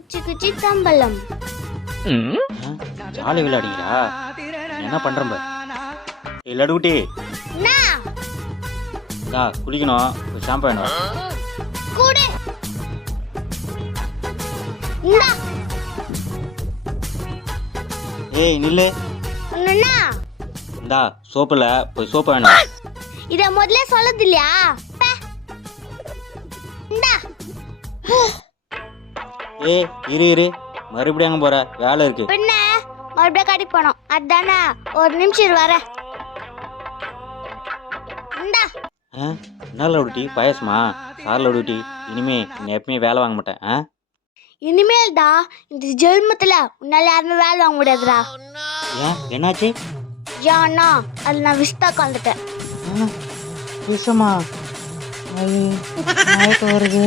குச்சி குச்சி தம்பலம். ஜாலி விளையாடிங்களா? என்ன பண்றேன் பாரு. லடுகுட்டி குளிக்கணும், ஷாம்பு வேணும். கூடு இந்தா. ஏய் நில்லு. என்னன்னா இந்தா சோப்புல போய் சோப்பு வேணும். இத முதல்ல சொல்லது இல்லையா? இந்தா. ஏய் இரு மறுபடியும் அங்க போற வேலை இருக்கு. பின்ன மறுபடியும் கடைக்கு போனோம் அதானே. ஒரு நிமிஷம் இரு வரேன். இந்தா. என்ன லடுகுட்டி பாயசமா? சார் லடுகுட்டி, இனிமே நீ எப்பயுமே வேலை வாங்க மாட்டேன். இனிமேல்டா இந்த ஜென்மத்துல உன்னால யாருமே வேலை வாங்க முடியாதுடா. ஏன் என்னாச்சு? ஏன்னா அது நான் விஸ்தா கலந்துட்டேன். விஷமா வருது.